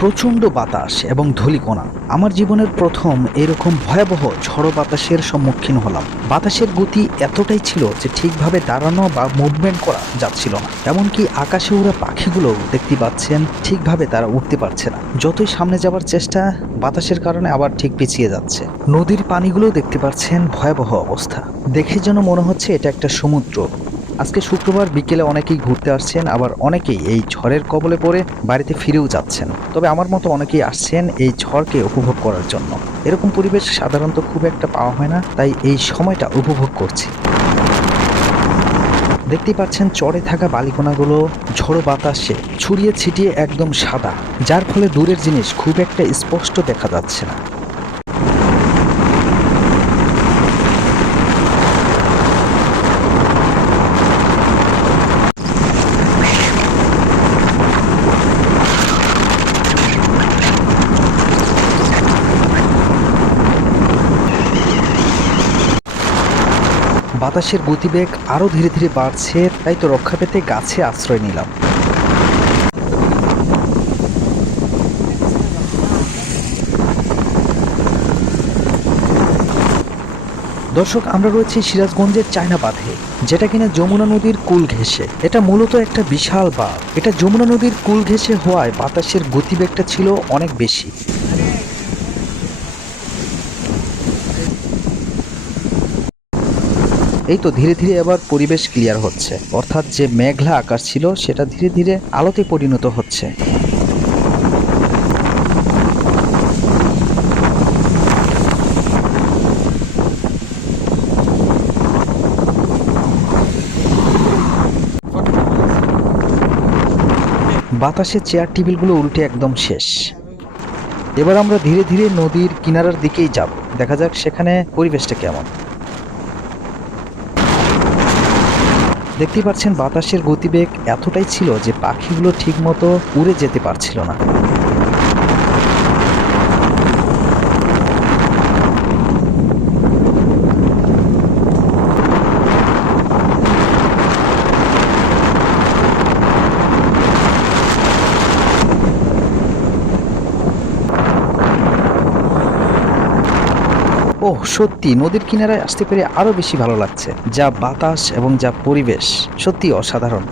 প্রচণ্ড বাতাস এবং ধূলিকণা। আমার জীবনের প্রথম এরকম ভয়াবহ ঝড়ো বাতাসের সম্মুখীন হলাম। বাতাসের গতি এতটাই ছিল যে ঠিকভাবে দাঁড়ানো বা মুভমেন্ট করা যাচ্ছিল না। এমনকি আকাশে উড়া পাখিগুলো দেখতে পাচ্ছেন, ঠিকভাবে তারা উঠতে পারছে না। যতই সামনে যাওয়ার চেষ্টা, বাতাসের কারণে আবার ঠিক পিছিয়ে যাচ্ছে। নদীর পানিগুলো দেখতে পাচ্ছেন ভয়াবহ অবস্থা। দেখে যেন মনে হচ্ছে এটা একটা সমুদ্র। আজকে শুক্রবার বিকেলে অনেকেই ঘুরতে আসছেন, আবার অনেকেই এই ঝড়ের কবলে পড়ে বাড়িতে ফিরেও যাচ্ছেন। তবে আমার মতো অনেকেই আসছেন এই ঝড়কে উপভোগ করার জন্য। এরকম পরিবেশ সাধারণত খুব একটা পাওয়া হয় না, তাই এই সময়টা উপভোগ করছি। দেখতেই পাচ্ছেন চড়ে থাকা বালিকোনাগুলো ঝড়ো বাতাসে ছড়িয়ে ছিটিয়ে একদম সাদা, যার ফলে দূরের জিনিস খুব একটা স্পষ্ট দেখা যাচ্ছে না। বাতাসের গতিবেগ আরও ধীরে ধীরে বাড়ছে, তাই তো রক্ষা পেতে গাছে আশ্রয় নিলাম। দর্শক, আমরা রয়েছি সিরাজগঞ্জের চায়না বাঁধে যেটা কিনা যমুনা নদীর কুল ঘেঁষে। এটা মূলত একটা বিশাল বাঁধ। এটা যমুনা নদীর কুল ঘেঁষে হওয়ায় বাতাসের গতিবেগটা ছিল অনেক বেশি। এই তো ধীরে ধীরে এবার পরিবেশ ক্লিয়ার হচ্ছে। অর্থাৎ যে মেঘলা আকাশ ছিল, সেটা ধীরে ধীরে আলোতে পরিণত হচ্ছে। বাতাসে চেয়ার টেবিলগুলো উল্টে একদম শেষ। এবার আমরা ধীরে ধীরে নদীর কিনারার দিকেই যাব। দেখা যাক সেখানে পরিবেশটা কেমন। দেখতেই পাচ্ছেন বাতাসের গতিবেগ এতটাই ছিল যে পাখিগুলো ঠিকমতো উড়ে যেতে পারছিল না। ওহ, সত্যি, নদীর কিনারায় আসতে পেরে আরও বেশি ভালো লাগছে, যা বাতাস এবং যা পরিবেশ, সত্যি অসাধারণ।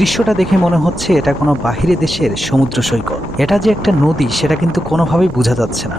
দৃশ্যটা দেখে মনে হচ্ছে এটা কোনো বাহিরে দেশের সমুদ্র সৈকত। এটা যে একটা নদী, সেটা কিন্তু কোনোভাবেই বোঝা যাচ্ছে না।